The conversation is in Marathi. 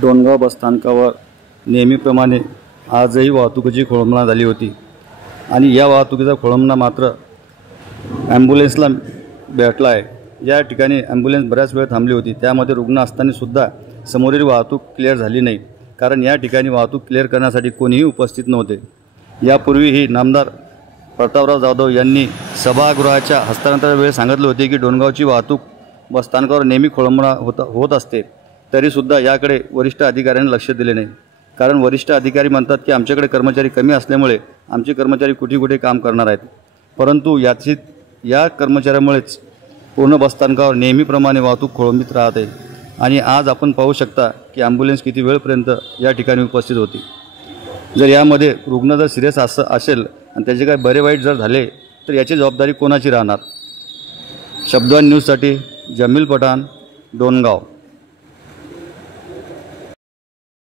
डोणगाव बसस्थानकावर नेहमीप्रमाणे आजही वाहतुकीची खोळंबणा झाली होती आणि या वाहतुकीचा खोळंबणा मात्र ॲम्ब्युलन्सला भेटला आहे। या ठिकाणी ॲम्ब्युलन्स बऱ्याच वेळ थांबली होती, त्यामध्ये रुग्ण असतानासुद्धा समोरील वाहतूक क्लिअर झाली नाही, कारण या ठिकाणी वाहतूक क्लिअर करण्यासाठी कोणीही उपस्थित नव्हते। यापूर्वीही नामदार प्रतापराव जाधव यांनी सभागृहाच्या हस्तांतरणावेळी सांगितले होते की डोणगावची वाहतूक बसस्थानकावर नेहमी खोळंबणा होत असते, तरीसुद्धा याकडे वरिष्ठ अधिकाऱ्यांनी लक्ष दिले नाही। कारण वरिष्ठ अधिकारी म्हणतात की आमच्याकडे कर्मचारी कमी असल्यामुळे आमचे कर्मचारी कुठे काम करणार आहेत, परंतु या कर्मचाऱ्यामुळेच पूर्ण बसस्थानकावर नेहमीप्रमाणे वाहतूक खोळंबित राहते। आणि आज आपण पाहू शकता की ॲम्ब्युलन्स किती वेळपर्यंत या ठिकाणी उपस्थित होती। जर यामध्ये रुग्ण जर सिरियस असेल आणि त्याचे काही बरे वाईट जर झाले तर याची जबाबदारी कोणाची राहणार? शब्दवान न्यूजसाठी जमील पठाण, डोणगाव।